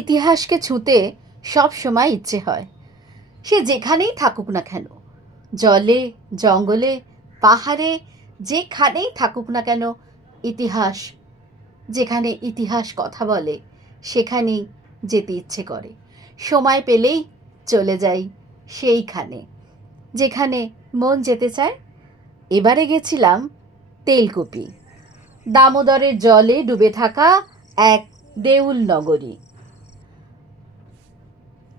ইতিহাসকে ছুঁতে সব সময় ইচ্ছে হয়, সে যেখানেই থাকুক না কেন, জলে, জঙ্গলে, পাহাড়ে, যেখানেই থাকুক না কেন। ইতিহাস, যেখানে ইতিহাস কথা বলে সেখানেই যেতে ইচ্ছে করে। সময় পেলেই চলে যাই সেইখানে যেখানে মন যেতে চায়। এবারে গেছিলাম তেলকুপি, দামোদরের জলে ডুবে থাকা এক দেউল নগরী।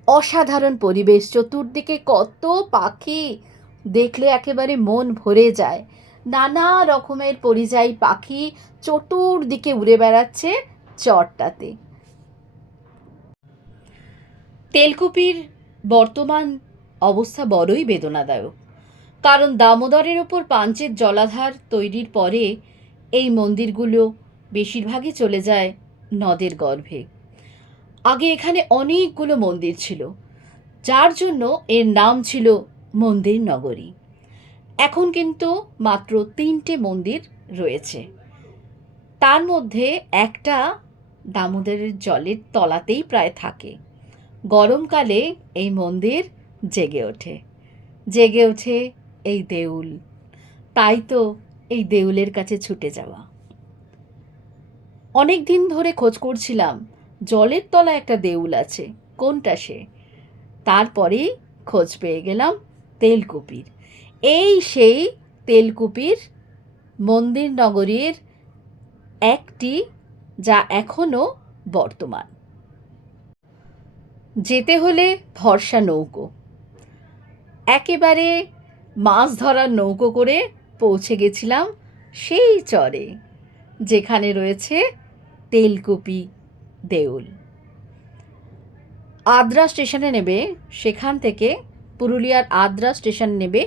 অসাধারণ পরিবেশ, চতুর্দিকে কত পাখি, দেখলে একেবারে মন ভরে যায়। নানা রকমের পরিযায়ী পাখি চতুর্দিকে উড়ে বেড়াচ্ছে চরটাতে। তেলকুপির বর্তমান অবস্থা বড়ই বেদনাদায়ক, কারণ দামোদরের ওপর পাঞ্চের জলাধার তৈরির পরে এই মন্দিরগুলো বেশিরভাগই চলে যায় নদের গর্ভে। আগে এখানে অনেকগুলো মন্দির ছিল, যার জন্য এর নাম ছিল মন্দির নগরী। এখন কিন্তু মাত্র 3টে মন্দির রয়েছে, তার মধ্যে একটা দামোদরের জলের তলাতেই প্রায় থাকে। গরমকালে এই মন্দির জেগে ওঠে, জেগে ওঠে এই দেউল। তাই তো এই দেউলের কাছে ছুটে যাওয়া। অনেক দিন ধরে খোঁজ করছিলাম জলের তলা একটা দেউল আছে, কোনটা সে। তারপরেই খোঁজ পেয়ে গেলাম তেলকুপির। এই সেই তেলকুপির মন্দির নগরীর একটি, যা এখনও বর্তমান। যেতে হলে ভরসা নৌকো, একেবারে মাছ ধরার নৌকো করে পৌঁছে গেছিলাম সেই চরে যেখানে রয়েছে তেলকুপি দেউল। আদ্রা স্টেশনে নেবে, সেখান থেকে পুরুলিয়ার আদ্রা স্টেশন নেবে,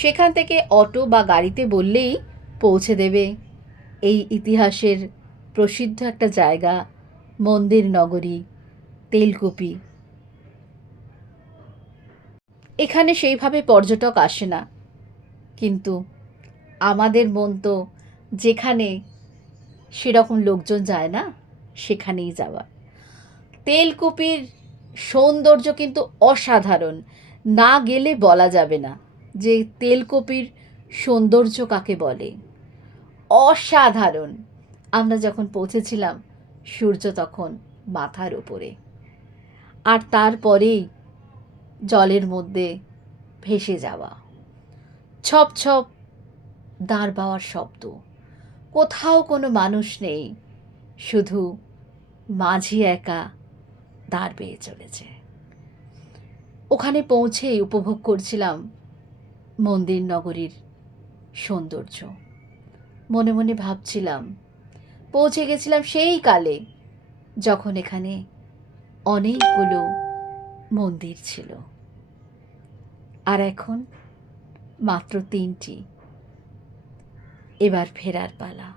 সেখান থেকে অটো বা গাড়িতে বললেই পৌঁছে দেবে এই ইতিহাসের প্রসিদ্ধ একটা জায়গা, মন্দির নগরী তেলকুপি। এখানে সেইভাবে পর্যটক আসে না, কিন্তু আমাদের মন তো যেখানে সেরকম লোকজন যায় না, সেখানেই যাওয়া। তেলকুপির সৌন্দর্য কিন্তু অসাধারণ, না গেলে বলা যাবে না যে তেলকুপির সৌন্দর্য কাকে বলে। অসাধারণ। আমরা যখন পৌঁছেছিলাম সূর্য তখন মাথার উপরে, আর তারপরেই জলের মধ্যে ভেসে যাওয়া, ছপ ছপ দাঁড় পাওয়ার শব্দ, কোথাও কোনো মানুষ নেই, শুধু মাঝি একা দাঁড় বেয়ে চলেছে। ওখানে পৌঁছেই উপভোগ করছিলাম মন্দির নগরীর সৌন্দর্য। মনে মনে ভাবছিলাম পৌঁছে গেছিলাম সেই কালে যখন এখানে অনেকগুলো মন্দির ছিল, আর এখন মাত্র 3টি। এবার ফেরার পালা।